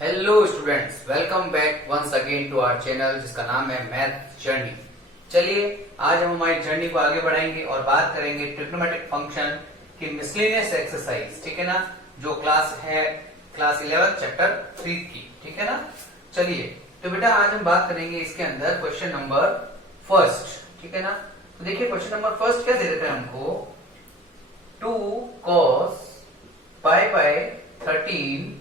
Hello students, welcome back once again to our channel जिसका नाम है मैथ जर्नी। चलिए आज हम हमारी जर्नी को आगे बढ़ाएंगे और बात करेंगे ट्रिग्नोमेट्रिक फंक्शन की मिसलेनियस एक्सरसाइज, ठीक है ना, जो क्लास है क्लास 11 चैप्टर 3 की, ठीक है ना। चलिए तो बेटा आज हम बात करेंगे इसके अंदर क्वेश्चन नंबर फर्स्ट, ठीक है ना। तो देखिए क्वेश्चन नंबर फर्स्ट क्या दे देता है हमको, 2 cos पाई बाय 13,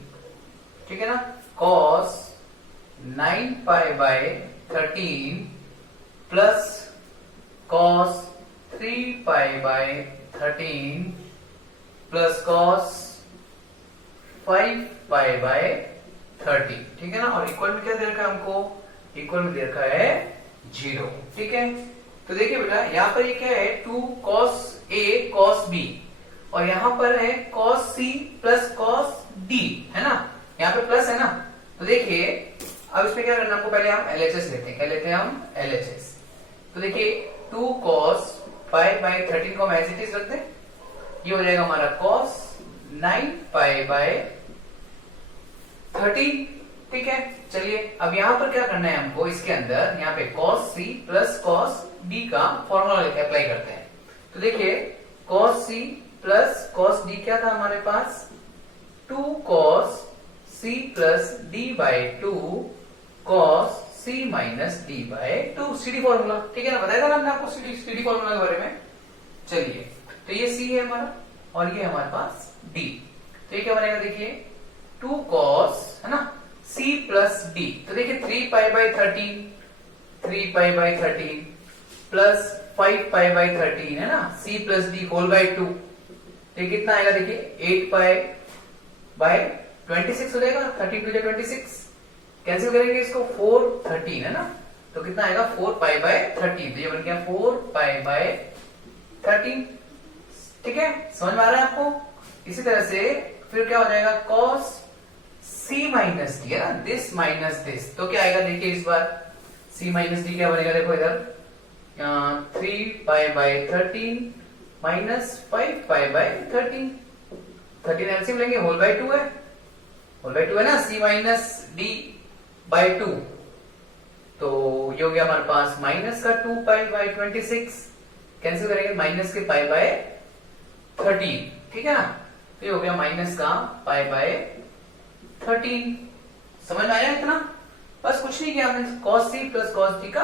ठीक है ना, cos 9 pi by 13 plus cos 3 pi by 13 plus cos 5 pi bye 30, ठीक है ना। और इक्वल में क्या दे रखा है हमको, इक्वल में दे रखा है 0, ठीक है। तो देखिए बेटा यहाँ पर ये क्या है, 2 cos A cos B और यहाँ पर है cos C plus cos D, है ना, यहाँ पे प्लस है ना। तो देखिए अब इसमें क्या करना, हमको पहले हम LHS लेते हैं। क्या लेते हैं हम, LHS। तो देखिए 2 cos पाई बाय 13 को हम एज इट इज रखते हैं, ये हो जाएगा हमारा cos 9 पाई बाय 13, ठीक है। चलिए अब यहाँ पर क्या करना है हमको, इसके अंदर यहाँ पे cos C plus cos D का फॉर्मूला अप्लाई करते हैं। तो देखिए cos C plus cos D क्या था हमारे पास, 2 cos C plus D by 2 cos C minus D by 2, CD formula, ठीक है ना, बताया था ना हमने आपको CD फॉर्मूला के बारे में। चलिए तो ये C है हमारा और ये हमारे पास D, तो ये क्या बनेगा, देखिए 2 cos, है ना, C प्लस D। तो देखिए 3 pi by 13, 3 pi by 13 plus 5 pi by 13, है ना, C plus D whole by 2, तो ये कितना आएगा, देखिए 8 पाई बाय 26 हो जाएगा, 13 टू 26, कैंसिल करेंगे इसको, 4 13, है ना, तो कितना आएगा 4 पाई बाय 13, तो ये बन गया 4 पाई बाय 13, ठीक है, समझ में आ रहा है आपको। इसी तरह से फिर क्या हो जाएगा, cos C माइनस डी, है ना, दिस माइनस दिस, तो क्या आएगा, देखिए इस बार C माइनस डी क्या बनेगा, देखो इधर 3 pi by 13 minus 5 pi by 13, 13 LCM लेंगे, होल बाय 2 है, होल बाय 2 है ना, C माइनस D बाय 2, तो ये हो गया हमारे पास माइनस का 2 पाई बाय 26, कैंसिल करेंगे माइनस के पाई बाय 13, ठीक है ना, तो ये हो गया माइनस का पाई बाय 13। समझ में आया इतना, बस कुछ नहीं किया हमने, cos C plus cos D का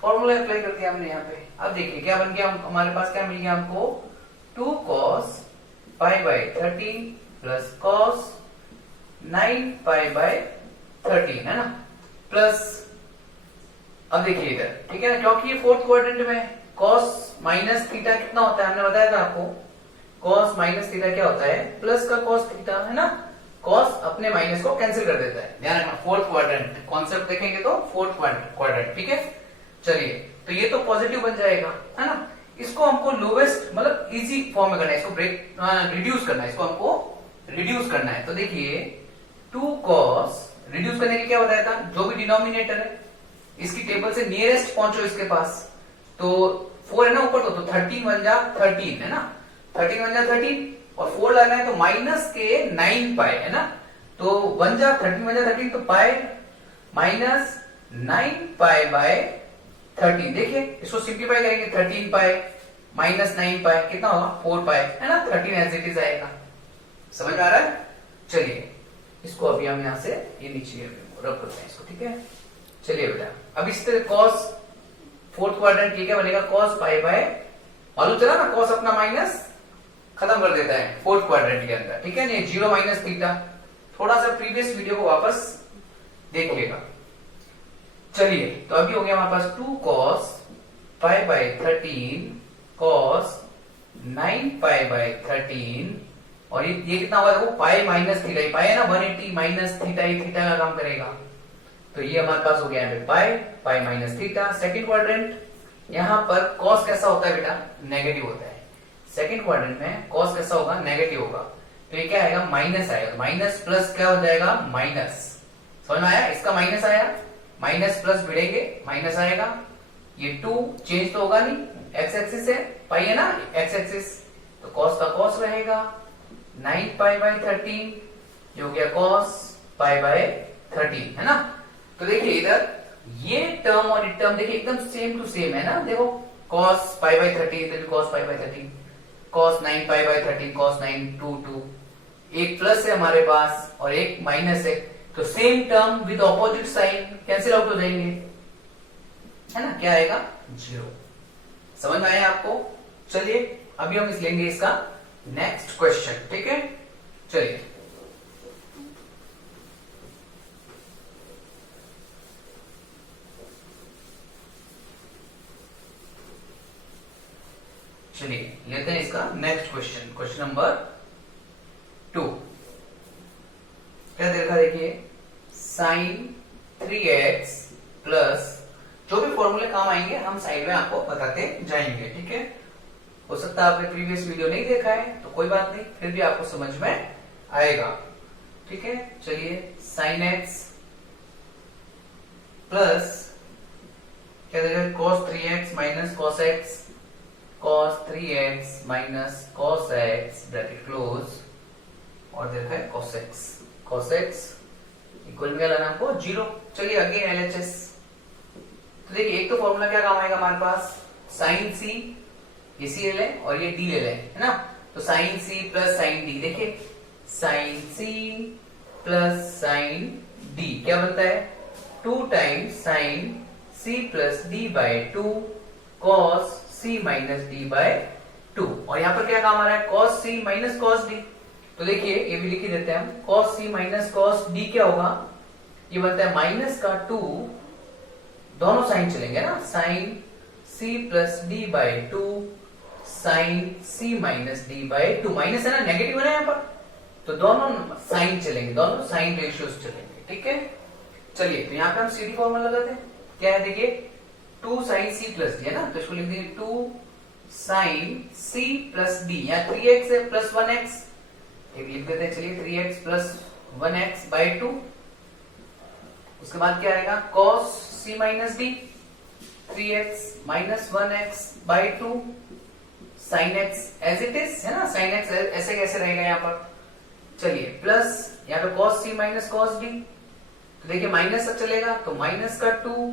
फॉर्मूला अप्लाई कर दिया हमने यहाँ पे। अब देखिए क्या बन गया, हमारे पास क्या मिल गया हमको, 2 cos pi by 13 plus cos 9 pi by 13, है ना, प्लस अब देखिए इधर, ठीक है ना, क्योंकि ये फोर्थ क्वाड्रेंट में cos माइनस थीटा कितना होता है, हमने बताया था आपको, cos माइनस थीटा क्या होता है, प्लस का cos थीटा, है ना, cos अपने माइनस को कैंसिल कर देता है, ध्यान रखना, फोर्थ क्वाड्रेंट कॉन्सेप्ट देखेंगे तो फोर्थ क्वाड्रेंट, ठीक है। चलिए तो ये तो पॉजिटिव बन जाएगा, है ना, इसको हमको लोवेस्ट मतलब इजी फॉर्म में करना है, इसको ब्रेक रिड्यूस करना है, इसको हमको रिड्यूस करना है। तो देखिए 2 cos, रिड्यूस करने के क्या बताया था, जो भी डिनोमिनेटर है इसकी टेबल से नियरेस्ट पहुंचो इसके पास, तो 4 है ना ऊपर, तो 13 बन जा 13, है ना, 13 बन जा 13 और 4 लाना है तो माइनस के 9 पाई, है ना, तो बन जा 13 बन जा 13, तो पाई माइनस 9 पाई बाय 13, देखिए इसको सिंप्लीफाई करेंगे, 13 पाई माइनस 9 पाई कितना होगा, 4 पाई, है ना, 13 एज इट इज आएगा। समझ में आ रहा है। चलिए इसको अभी हम यहाँ से ये नीचे रख करते हैं इसको, ठीक है। चलिए बेटा अब इस तरह cos फोर्थ क्वाड्रेंट क्या बनेगा, cos पाई बाय, मालूम चला ना, cos अपना माइनस खत्म कर देता है फोर्थ क्वाड्रेंट के अंदर, ठीक है, ये 0 माइनस थीटा, थोड़ा सा प्रीवियस वीडियो को वापस देखिएगा। चलिए तो अभी हो गया हमारे पास 2 cos pi by 13 cos 9 pi by 13 और ये कितना होगा, देखो पाई माइनस थीटा, पाई है ना 180 माइनस थीटा, ये थीटा का काम करेगा, तो ये हमारे पास हो गया यहाँ पे pi minus theta. Second quadrant, यहाँ पर cos कैसा होता है बेटा, नेगेटिव होता है, सेकंड क्वाड्रेंट में cos कैसा होगा, नेगेटिव होगा, तो ये क्या आएगा, माइनस आएगा, माइनस प्लस क्या हो जाएगा, माइनस, समझ में आया, इसका माइनस आया, माइनस प्लस भिड़ेंगे माइनस आएगा, ये 2 चेंज तो होगा नहीं, एक्स एक्सिस है, पाई है ना एक्स एक्सिस, तो cos का cos रहेगा, 9 पाई बाय 13 ये हो गया cos पाई बाय 13 है ना। तो देखिए इधर ये टर्म और ये टर्म देखिए एकदम सेम टू सेम है ना। देखो cos पाई बाय 13 तो cos pi by 13, cos 9 pi by 13 cos 9 2, एक प्लस है हमारे पास और एक माइनस है, तो same term with opposite sign cancel out हो जाएंगे, है ना। क्या आएगा? 0। समझ में आया आपको? चलिए अभी हम लेंगे इसका नेक्स्ट क्वेश्चन, ठीक है। चलिए चलिए लेते हैं इसका नेक्स्ट क्वेश्चन, क्वेश्चन नंबर 2। क्या दे रखा देखिए, साइन 3x प्लस, जो भी फॉर्मूले काम आएंगे हम साइड में आपको बताते जाएंगे, ठीक है। हो सकता है आपने प्रीवियस वीडियो नहीं देखा है तो कोई बात नहीं, फिर भी आपको समझ में आएगा, ठीक है। चलिए साइन x प्लस क्या देगा, cos 3x minus cos x, cos 3x minus cos x bracket close, और देखा है cos x इक्वल में क्या लाना हमको 0। चलिए अगेन LHS, तो देखिए एक तो फॉर्मूला क्या काम आएगा हमारे पास, साइन c, ये c ले लें और ये d ले लें, है ना। तो sine c plus sine d, देखिए sine c plus sine d क्या बनता है, 2 times sine c plus d by 2 cos c minus d by 2, और यहाँ पर क्या काम आ रहा है, cos c minus cos d। तो देखिए ये भी लिख ही देते हैं हम, cos c minus cos d क्या होगा, ये बनता है माइनस का 2, दोनों साइन चलेंगे ना, sine c plus d by 2 sine c minus d by 2, minus है ना, नेगेटिव है ना यहाँ पर, तो दोनों साइन चलेंगे, दोनों साइन रेशियोज चलेंगे, ठीक है। चलिए तो यहाँ पे हम सीधी फॉर्मूला लगाते हैं, क्या है देखिए 2 साइन c प्लस d है ना, तो इसको लिख देंगे 2 साइन c प्लस d, या 3x है प्लस 1x, एक लिख देते हैं, चलिए 3x प्लस 1x बाय 2, उसके बाद क्या आएगा cos c minus d, 3x minus 1x by 2 sin x as it is, है ना, sin x ऐसे कैसे रहेगा यहाँ पर। चलिए प्लस यहाँ पे cos c minus cos d, तो देखिए माइनस तक चलेगा तो माइनस का 2,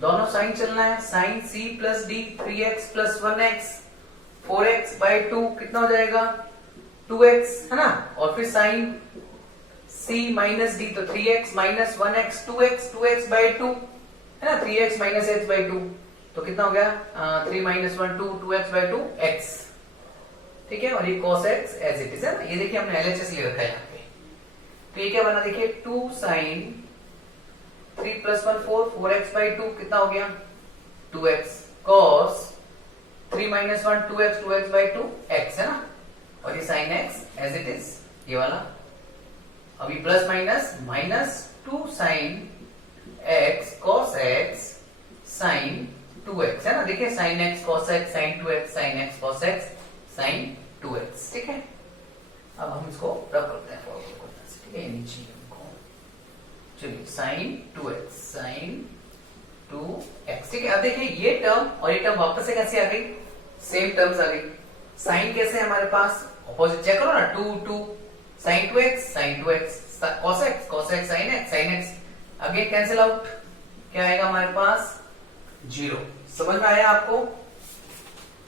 दोनों साइन चलना है, sin c plus d 3x plus 1x 4x by 2 कितना हो जाएगा 2x, है ना, और फिर sin c माइनस d तो 3x minus 1x 2x bye 2, है ना, 3x माइनस x बाय 2, तो कितना हो गया 3 माइनस 1 2 2x बाय 2 x, ठीक है। और ये cos x as it is, है ना, ये देखिए हमने LHS ले रखा है यहाँ पे, तो ये क्या बना देखिए 2 साइन 3 प्लस 1 4 4x बाय 2 कितना हो गया 2x, cos 3 minus 1 2x bye 2 x, है ना, और ये sin x as it is ये वाला, अभी plus minus minus 2 sine x cos x sin 2x, है ना, देखिए sin x cos x sin 2x sin x cos x sin 2x, ठीक है। अब हम इसको रब करते हैं फॉर्मूले को, ठीक है, नीचे हमको, चलिए sin 2x sin 2x, ठीक है। अब देखिए ये टर्म और ये टर्म वापस से कैसे आ गई, सेम टर्म्स आ गई। साइन कैसे है हमारे पास, ऑपोजिट चेक करो ना, 2 sin 2x cos x sin x again cancel out, क्या आएगा हमारे पास 0। समझ में आया आपको?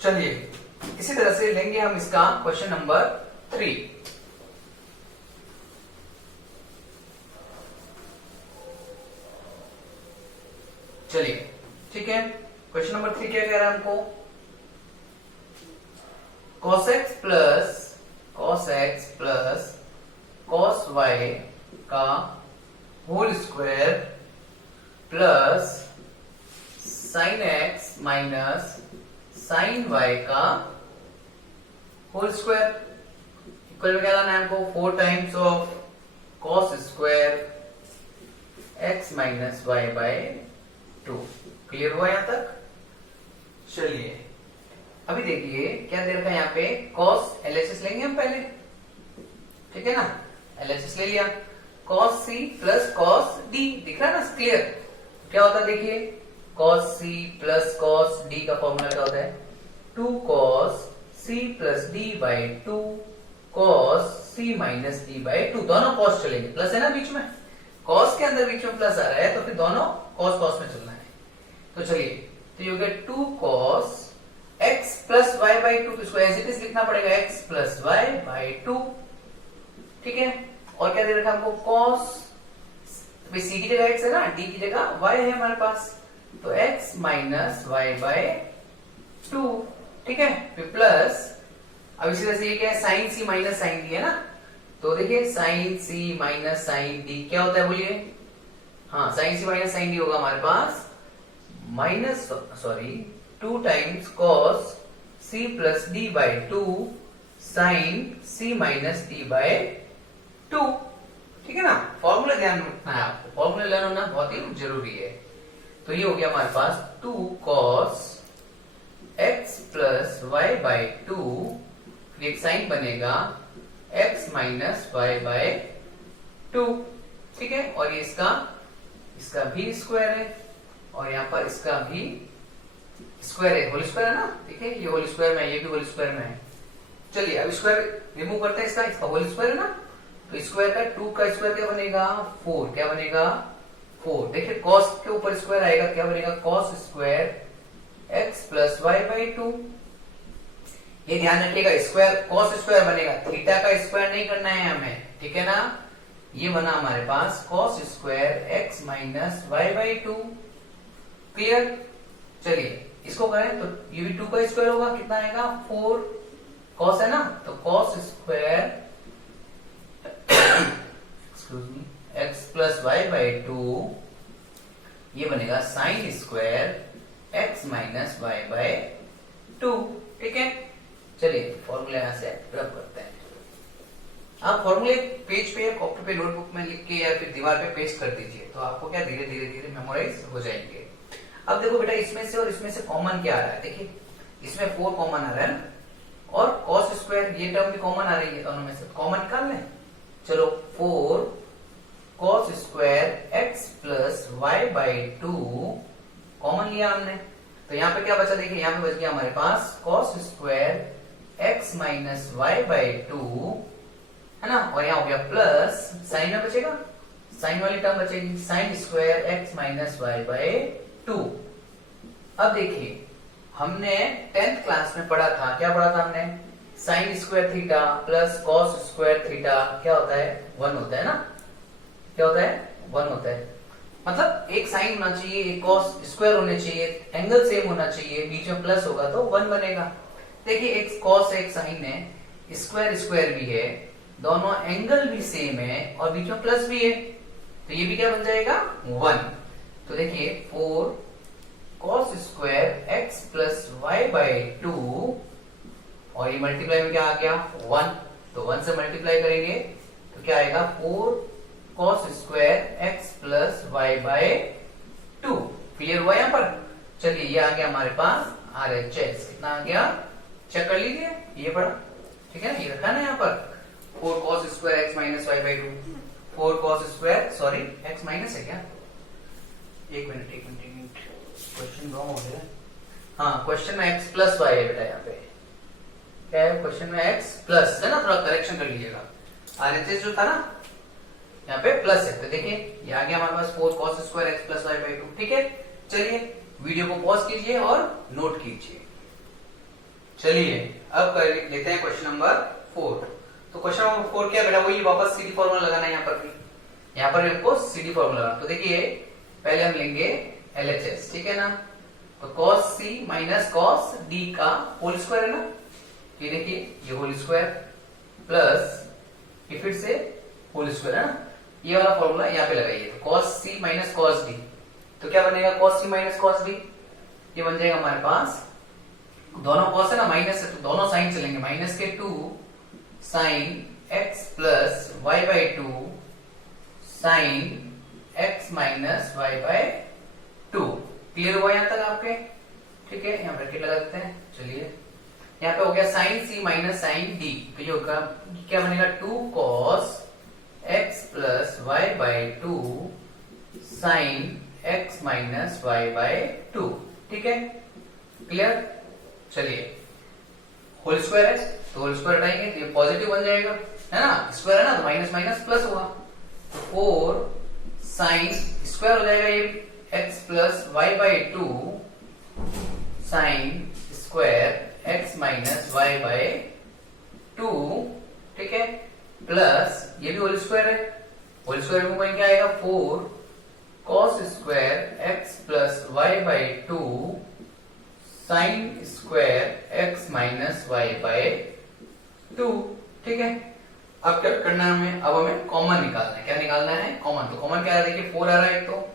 चलिए इसी तरह से लेंगे हम इसका क्वेश्चन नंबर 3। चलिए ठीक है, क्वेश्चन नंबर 3 क्या कह रहा है हमको, cos x plus cos y का whole square plus sin x minus sin y का होल स्क्वायर इक्वल में क्या लाना है हमको 4 times of cos square x minus y by 2। Clear हुआ यहां तक? चलिए अभी देखिए क्या दे रखा है यहाँ पे, cos LHS लेंगे हम पहले, ठीक है ना, LHS ले लिया, cos c plus cos d दिख रहा है ना क्लियर, क्या होता है देखिए cos c plus cos d का फॉर्मूला क्या होता है 2 cos c plus d by 2 cos c minus d by 2, दोनों cos चलेंगे, प्लस है ना बीच में, के अंदर बीच में प्लस आ रहा है तो फिर दोनों कॉस कॉस में चलना है। तो चलिए, तो you get 2 cos x plus y by two, इसको एज इट इज लिखना पड़ेगा x plus y by two, ठीक है। और क्या दे रखा हमको, cos, c की जगह x है ना, d की जगह y है हमारे पास, तो x minus y by two, ठीक है। फिर प्लस, अब इसी तरह से ये क्या है, sine C minus sine D है ना, तो देखिए sine C minus sine D क्या होता है बोलिए, हाँ sine C minus sine D होगा हमारे पास minus, sorry 2 times cos C plus D by two sine C minus D by two, ठीक है ना। फॉर्मूला ध्यान रखना है आपको, फॉर्मूला लर्न होना बहुत ही जरूरी है। तो ये हो गया हमारे पास 2 cos x plus y by two, फिर एक साइन बनेगा x minus y by two, ठीक है। और ये इसका भी स्क्वायर है और यहाँ पर इसका भी स्क्वायर है, होल स्क्वायर है ना, ठीक है। ये होल स्क्वायर में है, ये भी होल स्क्वायर में है। चलिए अब स्क्वायर रिमूव करते हैं, इसका होल स्क्वायर है ना, तो स्क्वायर का 2 का स्क्वायर क्या बनेगा 4, क्या बनेगा 4। देखिए cos के ऊपर स्क्वायर आएगा, क्या बनेगा cos square x plus y by two. ये ध्यान रखिएगा, स्क्वायर cos स्क्वायर बनेगा, थीटा का स्क्वायर नहीं करना है हमें, ठीक है ना। ये बना हमारे पास cos square x minus y by two, clear. चलिए इसको करें तो ये भी 2 का स्क्वायर होगा, कितना आएगा 4, cos है ना, तो cos square excuse me x plus y by two, ये बनेगा sine square x minus y by two, ठीक है। चलिए फॉर्मूला यहां से रब करते हैं। आप फॉर्मूले पेज पे या कॉपी पे नोटबुक में लिख के या फिर दीवार पे पेस्ट कर दीजिए, तो आपको क्या धीरे धीरे धीरे मेमोराइज हो जाएंगे। अब देखो बेटा, इसमें से और इसमें से कॉमन क्या आ रहा है, देखिए इसमें 4 कॉमन आ रहा है ना, और cos स्क्वायर ये टर्म भी कॉमन आ रही है, दोनों में से कॉमन निकाल लें। चलो 4 cos square x plus y by two common लिया हमने, तो यहाँ पे क्या बचा, देखिए यहाँ पे बच गया हमारे पास cos square x minus y by two, है ना, और यहाँ हो गया प्लस साइन में बचेगा, साइन वाली टर्म बचेगी sine square x minus y by two. अब देखिए हमने 10th क्लास में पढ़ा था, क्या पढ़ा था हमने, sign square theta plus cos square theta क्या होता है 1 होता है ना, क्या होता है 1 होता है। मतलब एक साइन होना चाहिए, एक कॉस स्क्वायर होने चाहिए, एंगल सेम होना चाहिए, बीच में प्लस होगा तो 1 बनेगा। देखिए एक कॉस एक साइन है, स्क्वायर स्क्वायर भी है, दोनों एंगल भी सेम है और बीच में प्लस भी है, तो ये भी क्या बन जाएगा 1। तो देखिए 4 cos square x plus y by two, और ये मल्टीप्लाई में क्या आ गया 1, तो 1 से मल्टीप्लाई करेंगे तो क्या आएगा 4 cos square x plus y by two. Clear हुआ यहाँ पर। चलिए ये आ गया हमारे पास RHS, कितना आ गया चेक कर लीजिए, ये पढ़ा, ठीक है ना, ये रखा ना यहाँ पर 4 cos square x minus y by two, 4 cos square, sorry x minus है क्या, एक मिनट क्वेश्चन रॉन्ग हो गया। हाँ क्वेश्चन में x प्लस वाई है बेटा, यहाँ पे क्या है क्वेश्चन में x प्लस है ना, थोड़ा करेक्शन कर लीजिएगा। RHS जो था ना यहाँ पे प्लस है, तो देखिए ये आ गया हमारे पास 4 cos square x plus y by two, ठीक है। चलिए वीडियो को पॉज कीजिए और नोट कीजिए। चलिए अब कर लेते हैं क्वेश्चन नंबर 4। तो क्वेश्चन नंबर 4 क्या बेटा, वही वापस सीडी फॉर्मूला लगाना है यहाँ पर भी, यहाँ पर आपको सीडी फॉर्मूला लगाना। तो देखिए पहले हम लेंगे LHS, ठीक है ना, तो cos c minus cos d का होल स्क्वायर है ना, ये देखिए ये होल स्क्वायर प्लस ये फिर से होल स्क्वायर है ना, ये वाला फॉर्मूला यहाँ पे लगाइए। तो cos c minus cos d, तो क्या बनेगा cos c minus cos d, ये बन जाएगा हमारे पास, दोनों cos है ना माइनस है, तो दोनों साइन चलेंगे, माइनस के 2 sine x plus y by two sine x minus y by two. Clear हुआ यहाँ तक आपके, ठीक है, यहाँ ब्रैकेट लगा देते हैं। चलिए यहाँ पे हो गया sine c minus sine d, तो ये होगा क्या बनेगा 2 cos x plus y by two sine x minus y by two, ठीक है, क्लियर। चलिए होल स्क्वायर है तो होल स्क्वायर हटाएंगे तो ये पॉजिटिव बन जाएगा, है ना, स्क्वायर है ना, तो माइनस माइनस प्लस होगा, तो 4 साइन स्क्वायर हो जाएगा ये x plus y by two sine square x minus y by two, ठीक है, प्लस ये भी होल स्क्वायर है, होल स्क्वायर में क्या आएगा 4 cos square x plus y by two sine square x minus y by two, ठीक है। अब क्या करना है हमें, अब हमें कॉमन निकालना है। क्या निकालना है? कॉमन। तो कॉमन क्या आ रहा है? देखिए 4 आ रहा है तो,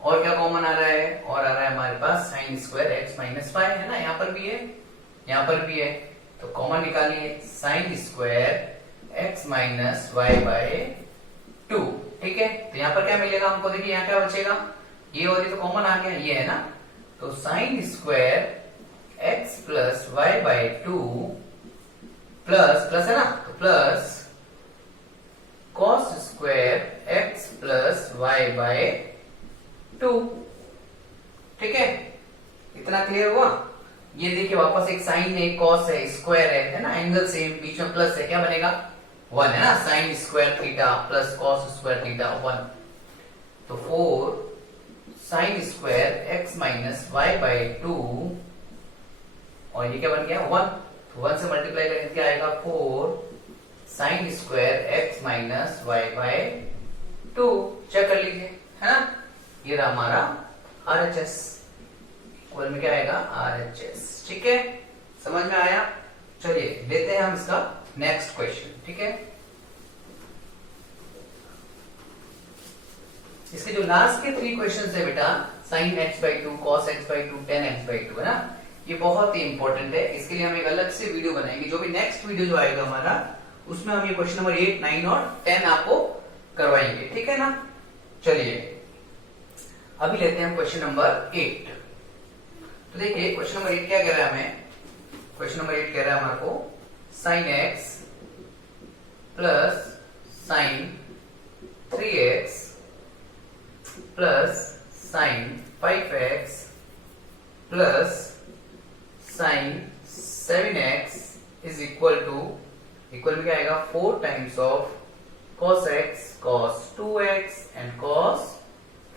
और क्या कॉमन आ रहा है? और आ रहा है हमारे पास sine square x minus Y, है ना, यहाँ पर भी है, यहाँ पर भी है, तो कॉमन निकालिए sine square x minus y by two, ठीक है। तो यहाँ पर क्या मिलेगा हमको? देखिए यहाँ क्या बचेगा, ये और ये तो कॉमन आ गया, ये है ना, तो sine square x plus y by two plus plus है ना, तो plus cos square x plus y by two, ठीक है। इतना क्लियर हुआ? ये देखिए वापस एक साइन है, कॉस है, स्क्वायर है ना, एंगल सेम, बीच में प्लस है, क्या बनेगा 1, है ना, sine square theta plus cos square theta 1, तो 4 sine square x minus y by two, और ये क्या बन गया 1, तो 1 से मल्टीप्लाई करेंगे क्या आएगा 4 sine square x minus y by two. Check कर लीजिए, है ना, ये रहा हमारा RHS, इक्वल में क्या आएगा RHS, ठीक है, समझ में आया। चलिए लेते हैं हम इसका नेक्स्ट क्वेश्चन, ठीक है। इसके जो लास्ट के 3 क्वेश्चन है बेटा, sine x by two, cos x by two, tan x by two, है ना, ये बहुत ही इंपॉर्टेंट है। इसके लिए हम एक अलग से वीडियो बनाएंगे, जो भी नेक्स्ट वीडियो जो आएगा हमारा, उसमें हम ये क्वेश्चन नंबर 8, 9 और 10 आपको करवाएंगे, ठीक है ना। चलिए अभी लेते हैं हम क्वेश्चन नंबर 8। तो देखिए क्वेश्चन नंबर 8 क्या कह रहा है हमें, क्वेश्चन नंबर 8 कह रहा है हमारे को साइन x प्लस साइन 3x प्लस साइन 5x प्लस साइन 7x इज इक्वल में क्या आएगा 4 times of cos x cos 2x and cos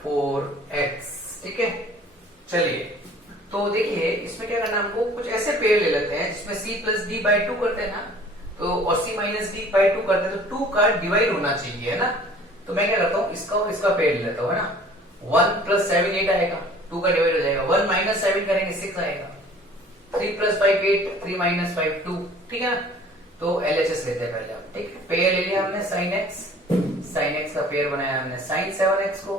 4x, ठीक है। चलिए तो देखिए इसमें क्या करना है हमको, कुछ ऐसे पेड़ ले लेते हैं जिसमें c plus D by to करते हैं ना, तो और c minus D by to करते हैं, तो 2 का डिवाइड होना चाहिए, है ना। तो मैं क्या करता हूँ, इसका और इसका पेड़ ले लेता हूँ, है ना, 1 प्लस 7 8 आएगा, 2 का डिवाइड हो जाएगा, 1 माइनस 7 करेंगे 6 आएगा, 3 प्लस 5 8, 3 माइनस 5 2, ठीक है ना। तो LHS लेते हैं पहले हम, ठीक है। पेयर ले लिया हमने साइन x का पेयर बनाया हमने साइन 7x को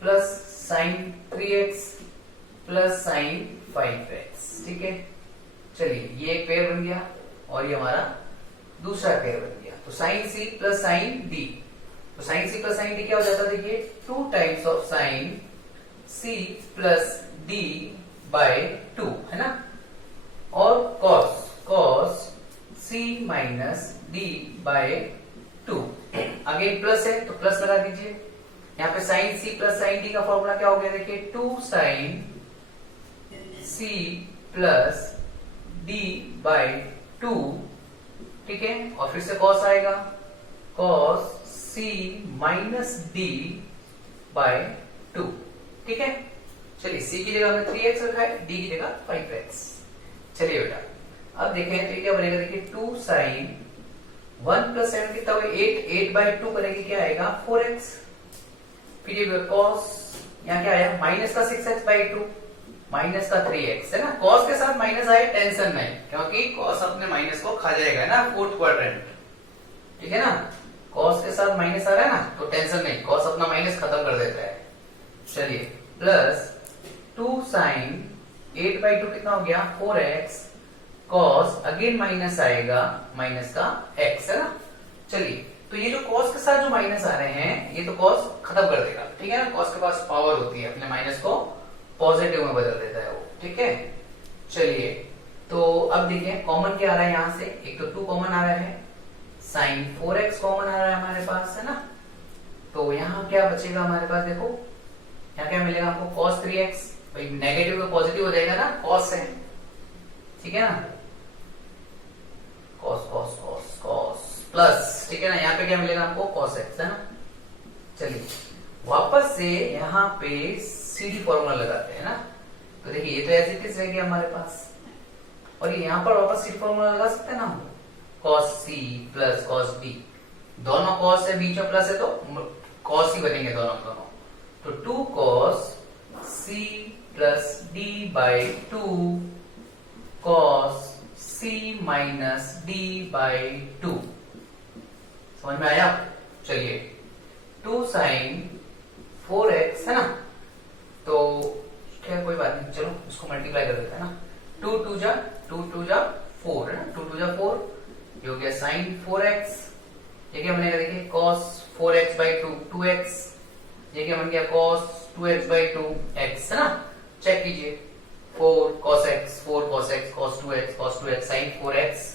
प्लस साइन 3x प्लस साइन 5x, ठीक है। चलिए ये एक पेयर बन गया और ये हमारा दूसरा पेयर बन गया। तो sine c plus sine d, तो sine c plus sine d क्या हो जाता है, देखिए 2 times of sine c plus d by 2, है ना, और cos c minus d by 2, again plus है तो प्लस लगा दीजिए। यहाँ पे sine c plus sine d का फॉर्मूला क्या हो गया, देखिए 2 sine c plus d by 2, ठीक है, और फिर से cos आएगा, cos c minus d by 2, ठीक है। चलिए c की जगह हमने 3x रखा है, d की जगह 5x। चलिए बेटा अब देखें तो ये क्या बनेगा, देखिए 2 साइन 1 प्लस 7 कितना होगा 8 बाई 2 करेंगे क्या आएगा 4x, फिर ये cos, यहाँ क्या आया माइनस का 6x बाई 2 माइनस का 3x, है ना। cos के साथ माइनस आए टेंशन नहीं, क्योंकि cos अपने माइनस को खा जाएगा ना, फोर्थ क्वाड्रेंट, ठीक है ना। cos के साथ माइनस आ रहा है ना, तो टेंशन नहीं, cos अपना माइनस खत्म कर देता है। चलिए प्लस 2 साइन 8 बाई 2 कितना हो गया 4x, cos अगेन माइनस आएगा माइनस का x, है ना। चलिए तो ये जो cos के साथ जो माइनस आ रहे हैं, ये तो cos खत्म कर देगा, ठीक है ना। cos के पास पावर होती है, अपने माइनस को पॉजिटिव में बदल देता है वो, ठीक है। चलिए तो अब देखिए कॉमन क्या आ रहा है, यहाँ से एक तो 2 कॉमन आ रहा है, साइन 4x कॉमन आ रहा है हमारे पास, है ना। तो यहाँ क्या बचेगा हमारे पास, देखो यहाँ क्या मिलेगा हमको cos 3x, भाई नेगेटिव का पॉजिटिव हो जाएगा ना, cos है, ठीक है ना, cos प्लस, ठीक है ना, यहाँ पे क्या मिलेगा हमको cos x, है ना, चलिए वापस से यहाँ पे CD फॉर्मूला लगाते हैं ना। तो देखिए ये तो एज इट इज रह गया हमारे पास, और ये यहाँ पर वापस CD फॉर्मूला लगा सकते हैं ना हम, cos C plus cos D, दोनों cos है बीच में प्लस है तो cos ही बनेंगे दोनों दोनों। तो 2 cos C plus D by 2 cos C minus D by 2। समझ में आया? चलिए 2 sin 4x है ना, तो खैर कोई बात नहीं, चलो इसको मल्टीप्लाई कर देते हैं ना। 2 2 जा 4 है ना, 2 2 जा 4, ये हो गया sin 4x। ये क्या बनेगा देखिए cos 4x बाई 2 2x, ये क्या बन गया cos 2x बाई 2x है ना। चेक कीजिए 4 cos x 4 cos x cos 2x sin 4x,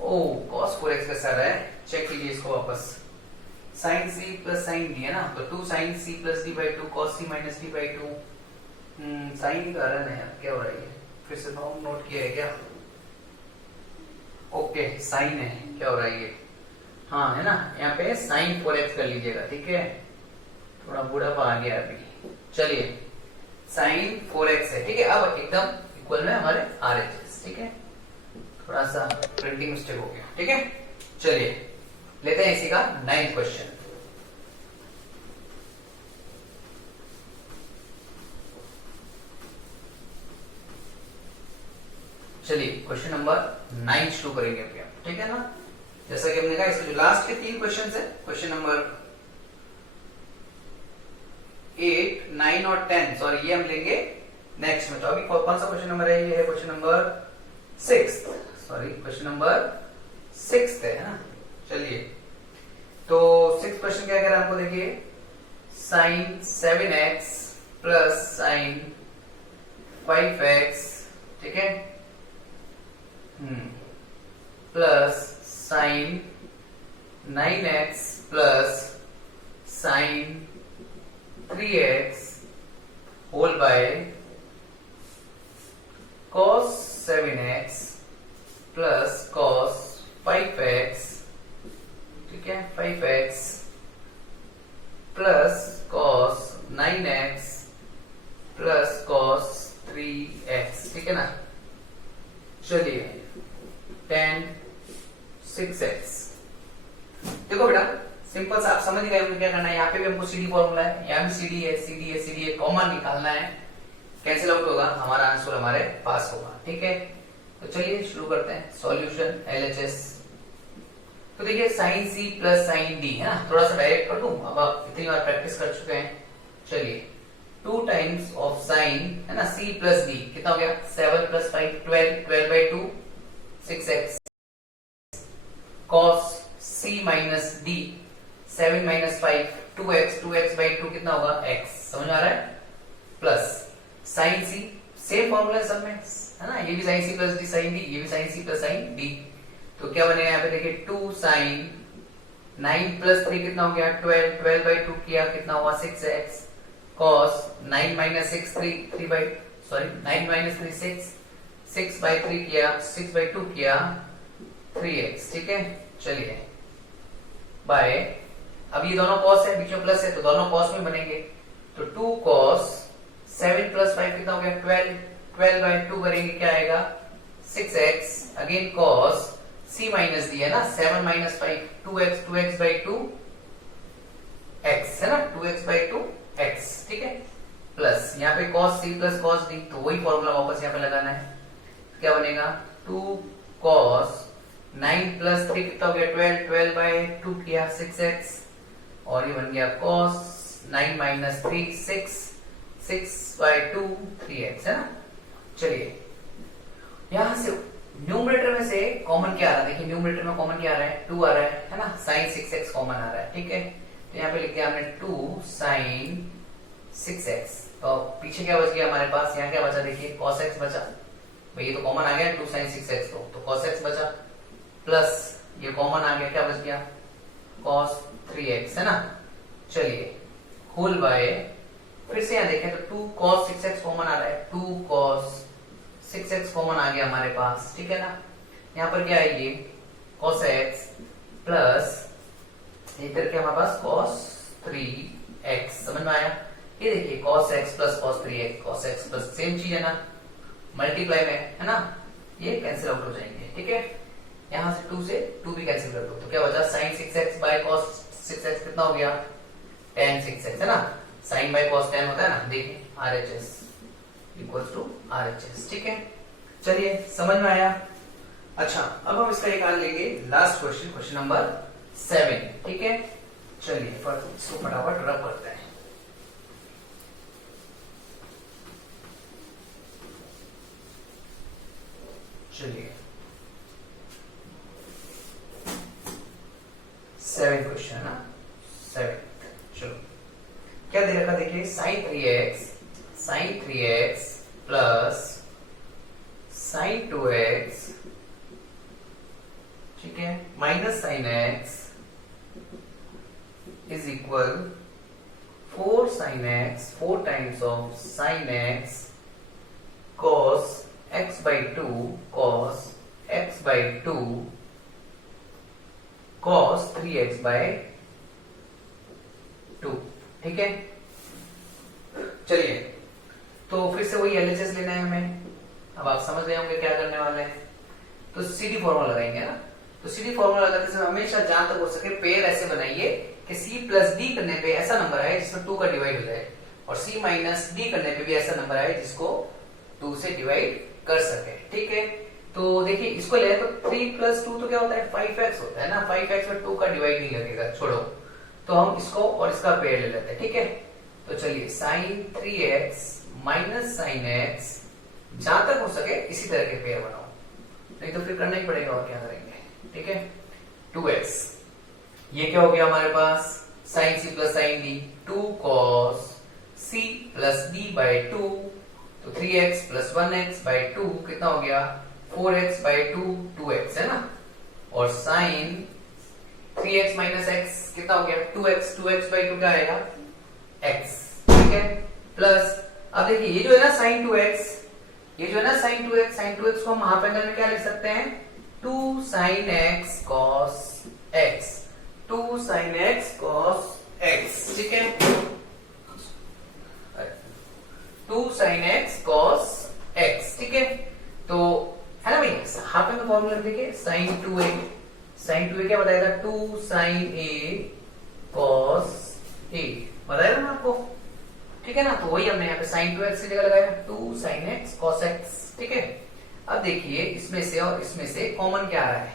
ओ cos 4x के साथ है। चेक कीजिए इसको वापस, sin c plus sin d है ना, तो 2 sin c plus d by 2 cos c minus d by 2। Sine का रन है, क्या हो रहा है? फिर से नोट किया है क्या? ओके साइन है, क्या हो रहा है ये? हाँ है ना, यहाँ पे sin 4x कर लीजिएगा, ठीक है। थोड़ा बुढ़ापा आ गया अभी। चलिए sin 4x है, ठीक है। अब एकदम इक्वल में हमारे RHS, ठीक है। थोड़ा सा प्रिंटिंग मिस्टेक हो गया, ठीक है। चलिए लेते हैं इसी का 9th क्वेश्चन। चलिए क्वेश्चन नंबर 9 शुरू करेंगे अभी हम, ठीक है ना। जैसा कि हमने कहा इसके जो लास्ट के 3 क्वेश्चन है, क्वेश्चन नंबर 8 9 और 10, सॉरी ये हम लेंगे नेक्स्ट में। तो अभी कौन सा क्वेश्चन नंबर है? ये है question number 6, sorry question number 6 है ना। चलिए तो 6 क्वेश्चन क्या कह रहा है हमको, देखिए sin 7x plus sin 5x, ठीक है, plus sin 9x plus sin 3x whole by cos 7x plus cos 5x, ठीक है, 5x plus cos 9x plus cos 3x, ठीक है ना। चलिए 10 6x। देखो बेटा सिंपल सा, आप समझ गए होंगे क्या करना है। यहाँ पे भी हमको CD फॉर्मूला है, यहाँ भी CD है, CD है, CD है, कॉमन निकालना है, कैंसिल आउट होगा, हमारा आंसर हमारे पास होगा, ठीक है। तो चलिए शुरू करते हैं सॉल्यूशन LHS। तो देखिए sin C plus sin D है ना, थोड़ा सा डायरेक्ट कर दूं, अब आप इतनी बार प्रैक्टिस कर चुके हैं। चलिए 2 टाइम्स ऑफ sin है ना C प्लस D, कितना हो गया 7 plus 5 12, 12 by 2 6x, cos C minus D 7 minus 5 2x, 2x by 2 कितना होगा x, समझ आ रहा है। Plus sin C, same formula है सब में है ना, ये भी sin C plus D sin D, ये भी sin C plus sin D। तो क्या बनेगा यहाँ पे देखिए 2 sin 9 प्लस 3 कितना हो गया 12, 12 बाई 2 किया कितना हुआ 6x, cos 9 minus 6 3 by, sorry 9 minus 3 6, 6 by 3 किया 6 बाई 2 किया 3x, ठीक है। चलिए बाय, अब ये दोनों cos है, बीच में प्लस है तो दोनों cos में बनेंगे। तो 2 cos 7 प्लस 5 कितना हो गया 12, 12 बाई 2 करेंगे क्या आएगा 6x, again cos C minus D है ना, 7 minus 5 2x, 2x by 2 x है ना, 2x बाई 2 x, ठीक है। प्लस यहाँ पे cos C plus cos D, तो वही फॉर्मूला वापस यहाँ पे लगाना है। क्या बनेगा 2 cos 9 प्लस 3 कितना हो गया 12, 12 बाई 2 किया 6x, और ये बन गया cos 9 माइनस 3 6, 6 बाई 2 3x है ना। चलिए यहां से न्यूमरेटर में से कॉमन क्या आ रहा है, देखिए न्यूमरेटर में कॉमन क्या आ रहा है 2 आ रहा है ना, sin 6x कॉमन आ रहा है, ठीक है। तो यहाँ पे लिख दिया हमने 2 sin 6x, तो पीछे क्या बच गया हमारे पास, यहाँ क्या बचा देखिए cos x बचा, भाई ये तो कॉमन आ गया 2 sin 6x, तो cos x बचा, प्लस ये कॉमन आ गया क्या बच गया cos 3x है ना। चलिए होल बाय, फिर से यहाँ देखें तो 2 cos 6x कॉमन आ रहा है, 2 cos 6x कॉमन आ गया हमारे पास, ठीक है ना। यहाँ पर क्या है ये cos x प्लस इधर क्या हमारे पास cos 3x, समझ में आया? ये देखिए cos x plus cos 3x, cos x plus same चीज है ना, मल्टीप्लाई में है ना, ये कैंसिल आउट हो जाएंगे, ठीक है। यहां से 2 से 2 भी कैंसिल कर दो तो क्या बचा, sin 6x bye cos 6x कितना हो गया, tan 6x, है ना, sin बाय cos tan होता है ना, देखिए RHS इक्वल्स टू RHS, ठीक है। चलिए समझ में आया। अच्छा अब हम इसका निकाल लेंगे लास्ट क्वेश्चन, क्वेश्चन नंबर 7, ठीक है। चलिए इसको फटाफट रब करते हैं। चलिए 7 क्वेश्चन है ना, 7। चलो क्या दे रखा, देखिए sin 3x plus sin 2x, ठीक है, minus sin x is equal 4 sin x, 4 times of sin x cos x by 2 cos x by 2 cos 3x by 2, ठीक है। चलिए तो फिर से वही एलएचएस लेना है हमें। अब आप समझ गए होंगे क्या करने वाले हैं, तो सीडी फॉर्मूला लगाएंगे ना। तो सीडी फॉर्मूला लगाते समय हमेशा जहां तक हो सके पेयर ऐसे बनाइए कि सी प्लस डी करने पे ऐसा नंबर आए जिसमें 2 का डिवाइड हो जाए, और सी माइनस डी करने पे भी ऐसा नंबर आए जिसको 2 से डिवाइड कर सके, ठीक है। तो देखिए इसको ले तो 3 प्लस 2 तो क्या होता है, 5x होता है ना, 5x में 2 का डिवाइड नहीं लगेगा, छोड़ो। तो हम इसको और इसका पेयर ले लेते हैं, ठीक है। तो चलिए sin 3x minus sin x, जहां तक हो सके इसी तरह के पेयर बनाओ, नहीं तो फिर करना ही पड़ेगा, और क्या करेंगे, ठीक है। 2x, ये क्या हो गया हमारे पास, sin c plus sin d, 2 cos c plus d by 2, तो 3x प्लस 1x बाय 2 कितना हो गया, 4x बाय 2, 2x है ना, और sin 3x माइनस x कितना हो गया, 2x, 2x बाय 2 क्या आएगा, x, ठीक है। प्लस अब देखिए ये जो है ना sin 2x, ये जो है ना sin 2x को हम हाफ एंगल में क्या लिख सकते हैं, 2 sin x cos x, 2 sin x cos x, ठीक है, 2 sin x cos x, ठीक है। तो है ना भाई, हाफ एंगल फॉर्मूला देखिए, sin 2a क्या बताएगा, 2 sin a cos a बताएगा ना आपको, ठीक है ना। तो वही हमने यहाँ पे sin 2x की जगह लगाया 2 sin x cos x, ठीक है। अब देखिए इसमें से और इसमें से कॉमन क्या आ रहा है,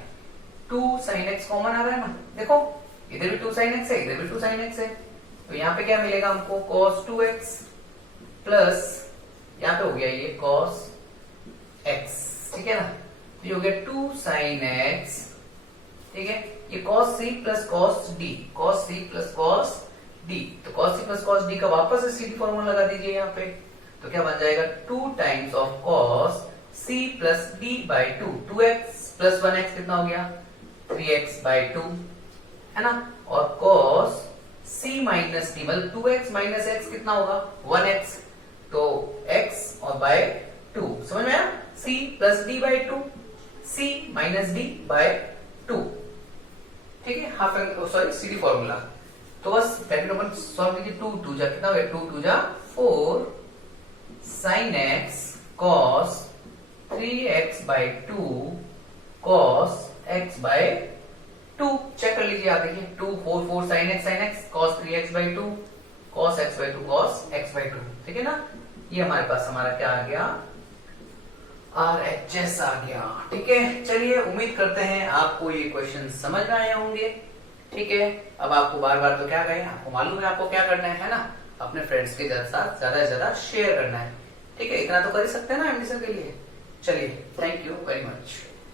2 sin x कॉमन आ रहा है ना, देखो इधर भी 2 sin x है, इधर भी 2 sin x है, तो यहाँ पे क्या मिलेगा हमको, cos 2x प्लस यहाँ पे हो गया ये cos x, ठीक है ना। तो ये हो गया 2 sin x, ठीक है, ये cos c plus cos d, cos c plus cos d, तो cos c plus cos d का वापस से सीधी फॉर्मूला लगा दीजिए यहाँ पे, तो क्या बन जाएगा, 2 times of cos c plus d by 2, 2x plus 1x कितना हो गया, 3x बाय 2, है ना, और cos c माइनस d मतलब 2x माइनस x कितना होगा, 1x, तो x और बाय 2, समझ में आया, c plus d by 2, c minus d by 2, ठीक है, हाफ सॉरी सीडी फॉर्मूला। तो बस ब्रैकेट ओपन सॉल्व कीजिए, 2 2 जा कितना हो गया, 2 2 जा 4 sin x cos 3x by 2 cos x by 2, check कर लीजिए आप, देखिए 2 4 4 sin x cos 3x by 2 cos x by 2 cos x by 2, ठीक है ना। ये हमारे पास हमारा क्या आ गया, RHS आ गया, ठीक है। चलिए उम्मीद करते हैं आपको ये क्वेश्चन समझ में आए होंगे, ठीक है। अब आपको बार बार तो क्या कहें, आपको मालूम है आपको क्या करना है ना, अपने फ्रेंड्स के साथ ज्यादा से ज्यादा शेयर करना है, ठीक है। इतना तो कर ही सकते हैं ना एडमिशन के लिए। चलिए थैंक यू वेरी मच।